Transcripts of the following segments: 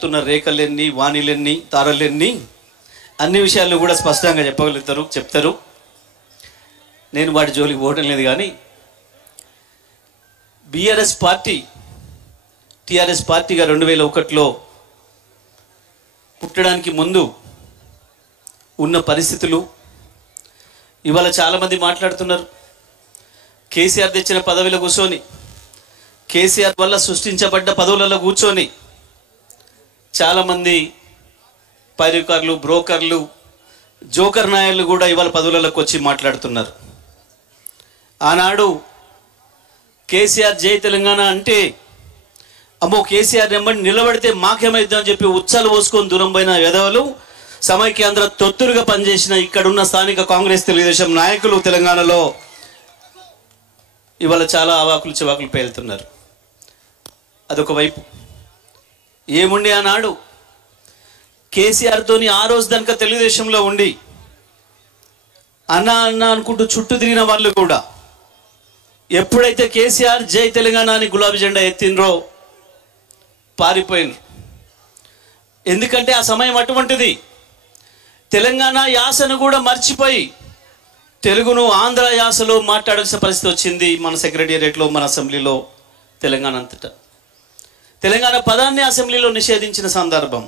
దాటుతున్న రేఖలెన్ని, వాణిలెన్ని, తారలెన్ని, అన్ని విషయాలు కూడా స్పష్టంగా చెప్తారు. నేను వాటి జోలికి పోవడం లేదు. కానీ బీఆర్ఎస్ పార్టీ టీఆర్ఎస్ పార్టీగా 2001లో పుట్టడానికి ముందు ఉన్న పరిస్థితులు ఇవాళ చాలామంది మాట్లాడుతున్నారు. కేసీఆర్ తెచ్చిన పదవిలో కూర్చొని, కేసీఆర్ వల్ల సృష్టించబడ్డ పదవులలో కూర్చొని చాలామంది పైరుకారులు, బ్రోకర్లు, జోకర్ నాయకులు కూడా ఇవాళ పదవులకు వచ్చి మాట్లాడుతున్నారు. ఆనాడు కేసీఆర్ జై తెలంగాణ అంటే అమ్మో కేసీఆర్ నెంబడి నిలబడితే మాకేమైద్దామని చెప్పి ఉచ్చాలు పోసుకొని దూరం పోయిన ఎదవలు సమైక్యాంధ్ర తొత్తురుగా పనిచేసిన ఇక్కడున్న స్థానిక కాంగ్రెస్ తెలుగుదేశం నాయకులు తెలంగాణలో ఇవాళ చాలా అవాకులు చివాకులు పేలుతున్నారు. అదొక వైపు. ఏముండి ఆనాడు కేసీఆర్తోని ఆ రోజు దానిక తెలుగుదేశంలో ఉండి అన్నా అన్నా అనుకుంటూ చుట్టూ తిరిగిన వాళ్ళు కూడా ఎప్పుడైతే కేసీఆర్ జై తెలంగాణ అని గులాబీ జెండా ఎత్తినరో పారిపోయినారు. ఎందుకంటే ఆ సమయం అటువంటిది. తెలంగాణ యాసను కూడా మర్చిపోయి తెలుగును ఆంధ్ర యాసలో మాట్లాడాల్సిన పరిస్థితి వచ్చింది. మన సెక్రటేరియట్లో, మన అసెంబ్లీలో, తెలంగాణ అంతటా. తెలంగాణ పదాన్ని అసెంబ్లీలో నిషేధించిన సందర్భం.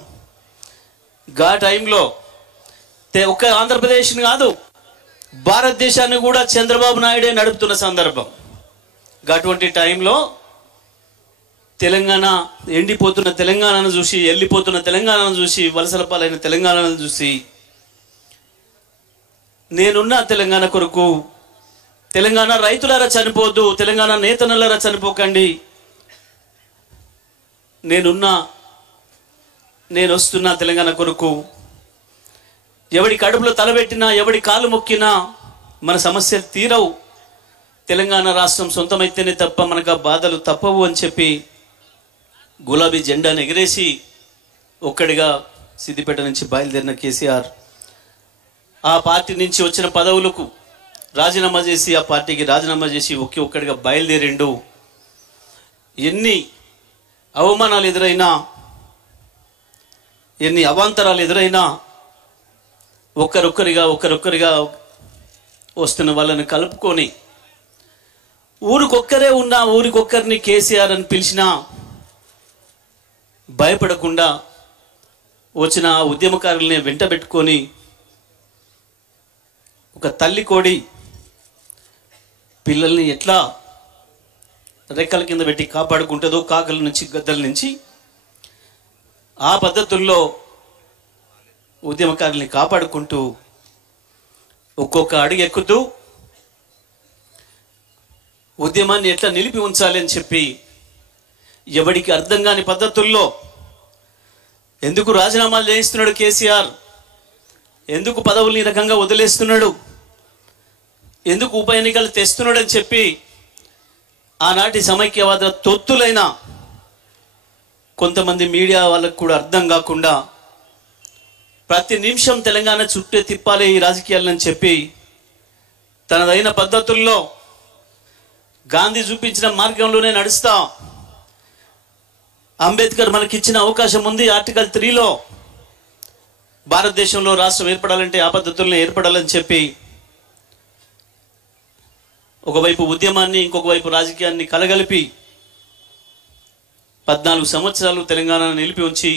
గా టైంలో ఒక్క ఆంధ్రప్రదేశ్ని కాదు, భారతదేశాన్ని కూడా చంద్రబాబు నాయుడే నడుపుతున్న సందర్భం. అటువంటి టైంలో తెలంగాణ ఎండిపోతున్న తెలంగాణను చూసి, వెళ్ళిపోతున్న తెలంగాణను చూసి, వలసల పాలైన తెలంగాణను చూసి నేనున్న తెలంగాణ కొరకు, తెలంగాణ రైతులారా చనిపోద్దు, తెలంగాణ నేతనులారా చనిపోకండి, నేను వస్తున్నా తెలంగాణ కొరకు, ఎవడి కడుపులో తలబెట్టినా, ఎవడి కాలు మొక్కినా మన సమస్యలు తీరవు, తెలంగాణ రాష్ట్రం సొంతమైతేనే తప్ప మనకు ఆ బాధలు తప్పవు అని చెప్పి గులాబీ జెండాను ఎగిరేసి ఒక్కడిగా సిద్దిపేట నుంచి బయలుదేరిన కేసీఆర్ ఆ పార్టీ నుంచి వచ్చిన పదవులకు రాజీనామా చేసి, ఆ పార్టీకి రాజీనామా చేసి ఒక్కడిగా బయలుదేరిండు. ఎన్ని అవమానాలు ఎదురైనా, ఎన్ని అవాంతరాలు ఎదురైనా ఒక్కరొక్కరిగా వస్తున్న వాళ్ళని కలుపుకొని ఊరికొక్కరే ఉన్న ఊరికొక్కరిని కేసీఆర్ అని పిలిచినా భయపడకుండా వచ్చిన ఉద్యమకారుల్ని వెంట పెట్టుకొని ఒక తల్లి కోడి పిల్లల్ని ఎట్లా రెక్కల కింద పెట్టి కాపాడుకుంటుందో కాకల నుంచి, గద్దల నుంచి, ఆ పద్ధతుల్లో ఉద్యమకారుల్ని కాపాడుకుంటూ ఒక్కొక్క అడుగు ఎక్కుతూ ఉద్యమాన్ని ఎట్లా నిలిపి ఉంచాలి అని చెప్పి ఎవడికి అర్థం కాని పద్ధతుల్లో ఎందుకు రాజీనామాలు చేయిస్తున్నాడు కేసీఆర్, ఎందుకు పదవులు ఈ రకంగా వదిలేస్తున్నాడు, ఎందుకు ఉప ఎన్నికలు తెస్తున్నాడు అని చెప్పి ఆనాటి సమైక్యవాద తొత్తులైన కొంతమంది మీడియా వాళ్ళకు కూడా అర్థం కాకుండా ప్రతి నిమిషం తెలంగాణ చుట్టే తిప్పాలి ఈ రాజకీయాలని చెప్పి తనదైన పద్ధతుల్లో గాంధీ చూపించిన మార్గంలోనే నడుస్తా, అంబేద్కర్ మనకిచ్చిన అవకాశం ఉంది ఆర్టికల్ 3లో భారతదేశంలో రాష్ట్రం ఏర్పడాలంటే ఆ పద్ధతుల్లో ఏర్పడాలని చెప్పి ఒకవైపు ఉద్యమాన్ని, ఇంకొక వైపు రాజకీయాన్ని కలగలిపి 14 సంవత్సరాలు తెలంగాణను నిలిపి ఉంచి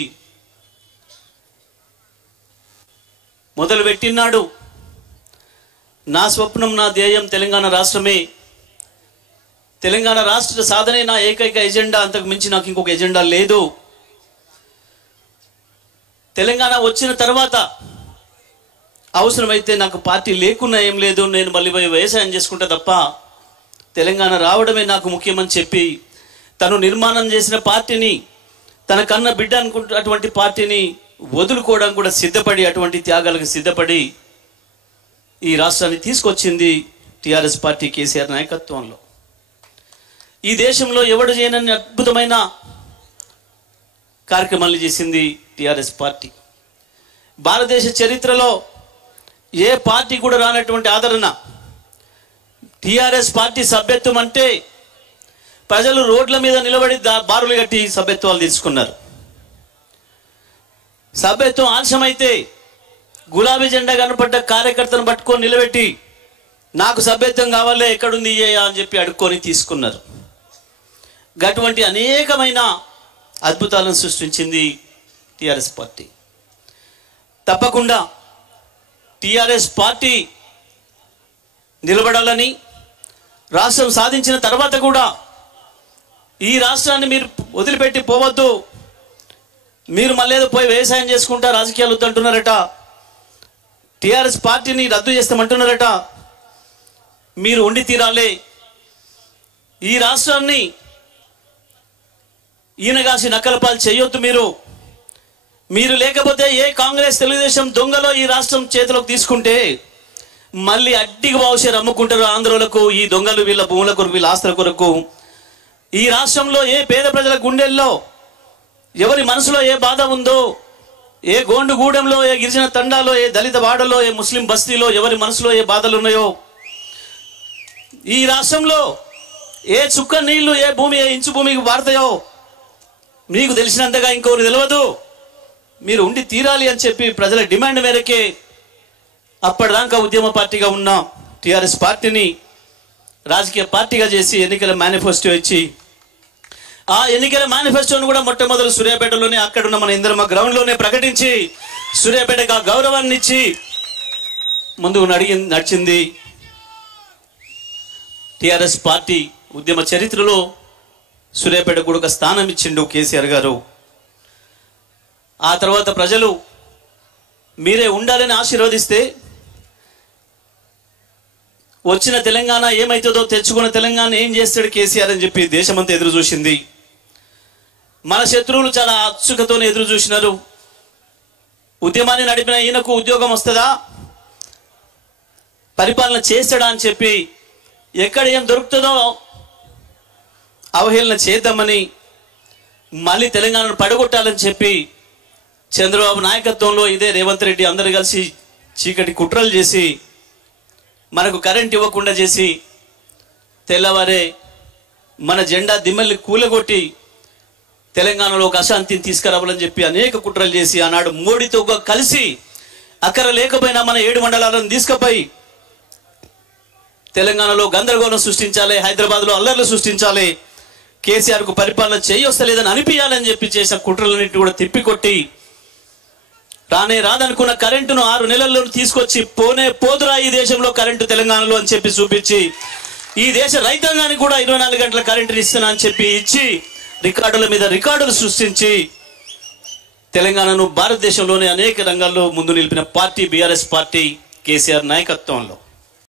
మొదలుపెట్టినాడు. నా స్వప్నం, నా ధ్యేయం తెలంగాణ రాష్ట్రమే, తెలంగాణ రాష్ట్ర సాధనే నా ఏకైక ఎజెండా, అంతకు మించి నాకు ఇంకొక ఎజెండా లేదు. తెలంగాణ వచ్చిన తర్వాత అవసరమైతే నాకు పార్టీ లేకున్నా ఏం లేదు, నేను మళ్ళీ వ్యవసాయం చేసుకుంటా తప్ప తెలంగాణ రావడమే నాకు ముఖ్యమని చెప్పి తను నిర్మాణం చేసిన పార్టీని, తన కన్న బిడ్డ అనుకుంటున్నటువంటి పార్టీని వదులుకోవడానికి కూడా సిద్ధపడి, అటువంటి త్యాగాలకు సిద్ధపడి ఈ రాష్ట్రాన్ని తీసుకొచ్చింది టీఆర్ఎస్ పార్టీ కేసీఆర్ నాయకత్వంలో. ఈ దేశంలో ఎవడు చేయనన్ని అద్భుతమైన కార్యక్రమాలు చేసింది టీఆర్ఎస్ పార్టీ. భారతదేశ చరిత్రలో ఏ పార్టీ కూడా రానటువంటి ఆదరణ టీఆర్ఎస్ పార్టీ సభ్యత్వం అంటే ప్రజలు రోడ్ల మీద నిలబడి బారులు కట్టి సభ్యత్వాలు తీసుకున్నారు. సభ్యత్వం ఆలస్యమైతే గులాబీ జెండా కనపడ్డ కార్యకర్తను పట్టుకొని నిలబెట్టి నాకు సభ్యత్వం కావాలే, ఎక్కడుంది అని చెప్పి అడుక్కొని తీసుకున్నారు. అటువంటి అనేకమైన అద్భుతాలను సృష్టించింది టిఆర్ఎస్ పార్టీ. తప్పకుండా టిఆర్ఎస్ పార్టీ నిలబడాలని, రాష్ట్రం సాధించిన తర్వాత కూడా ఈ రాష్ట్రాన్ని మీరు వదిలిపెట్టి పోవద్దు, మీరు మళ్ళీ పోయి వ్యవసాయం చేసుకుంటా రాజకీయాలు వద్దంటున్నారట, టిఆర్ఎస్ పార్టీని రద్దు చేస్తామంటున్నారట, మీరు ఉండి తీరాలే, ఈ రాష్ట్రాన్ని ఈయనగాసి నక్కలపాలు చేయొద్దు, మీరు లేకపోతే ఏ కాంగ్రెస్ తెలుగుదేశం దొంగలో ఈ రాష్ట్రం చేతిలోకి తీసుకుంటే మళ్ళీ అడ్డికి భవిష్యత్తు అమ్ముకుంటారు ఆంధ్రులకు, ఈ దొంగలు వీళ్ళ భూముల కొరకు వీళ్ళ ఆస్తుల కొరకు. ఈ రాష్ట్రంలో ఏ పేద ప్రజల గుండెల్లో ఎవరి మనసులో ఏ బాధ ఉందో, ఏ గోండుగూడెంలో, ఏ గిరిజన తండాలో, ఏ దళిత వాడలో, ఏ ముస్లిం బస్తీలో ఎవరి మనసులో ఏ బాధలు ఉన్నాయో, ఈ రాష్ట్రంలో ఏ చుక్క నీళ్లు ఏ భూమి ఏ ఇంచు భూమికి వాడతాయో మీకు తెలిసినంతగా ఇంకొకరు తెలియదు, మీరు ఉండి తీరాలి అని చెప్పి ప్రజల డిమాండ్ మేరకే అప్పటిదాకా ఉద్యమ పార్టీగా ఉన్న టిఆర్ఎస్ పార్టీని రాజకీయ పార్టీగా చేసి ఎన్నికల మేనిఫెస్టో ఇచ్చి, ఆ ఎన్నికల మేనిఫెస్టోను కూడా మొట్టమొదటి సూర్యాపేటలోనే అక్కడున్న మన ఇంద్రమ్మ గ్రౌండ్లోనే ప్రకటించి సూర్యాపేటకు ఆ గౌరవాన్ని ఇచ్చి ముందుకు నడిచింది టిఆర్ఎస్ పార్టీ. ఉద్యమ చరిత్రలో సూర్యాపేట కూడా ఒక స్థానం ఇచ్చిండు కేసీఆర్ గారు. ఆ తర్వాత ప్రజలు మీరే ఉండాలని ఆశీర్వదిస్తే వచ్చిన తెలంగాణ ఏమైతుందో, తెచ్చుకున్న తెలంగాణ ఏం చేస్తాడు కేసీఆర్ అని చెప్పి దేశమంతా ఎదురు చూసింది. మన శత్రువులు చాలా ఉత్సుకతోనే ఎదురు చూసినారు. ఉద్యమాన్ని నడిపిన ఈయనకు ఉద్యోగం వస్తుందా, పరిపాలన చేస్తాడా అని చెప్పి ఎక్కడ ఏం దొరుకుతుందో అవహేళన చేద్దామని, మళ్ళీ తెలంగాణను పడగొట్టాలని చెప్పి చంద్రబాబు నాయకత్వంలో ఇదే రేవంత్ రెడ్డి అందరు కలిసి చీకటి కుట్రలు చేసి మనకు కరెంట్ ఇవ్వకుండా చేసి తెల్లవారే మన జెండా దిమ్మల్ని కూలగొట్టి తెలంగాణలో ఒక అశాంతిని తీసుకురావాలని చెప్పి అనేక కుట్రలు చేసి ఆనాడు మోడీతో కలిసి అక్కర లేకపోయినా మన 7 మండలాలను తీసుకుపోయి తెలంగాణలో గందరగోళం సృష్టించాలి, హైదరాబాద్లో అల్లర్లు సృష్టించాలి, కేసీఆర్కు పరిపాలన చేయొస్తలేదని అనిపించాలని చెప్పి చేసిన కుట్రలన్నింటినీ కూడా తిప్పికొట్టి రానే రాదనుకున్న కరెంటును 6 నెలల్లో తీసుకొచ్చి పోదురా ఈ దేశంలో కరెంటు తెలంగాణలో అని చెప్పి చూపించి ఈ దేశ రైతాంగానికి కూడా 24 గంటల కరెంటుని ఇస్తున్నా అని చెప్పి ఇచ్చి రికార్డుల మీద రికార్డులు సృష్టించి తెలంగాణను భారతదేశంలోనే అనేక రంగాల్లో ముందు నిలిపిన పార్టీ బీఆర్ఎస్ పార్టీ కేసీఆర్ నాయకత్వంలో.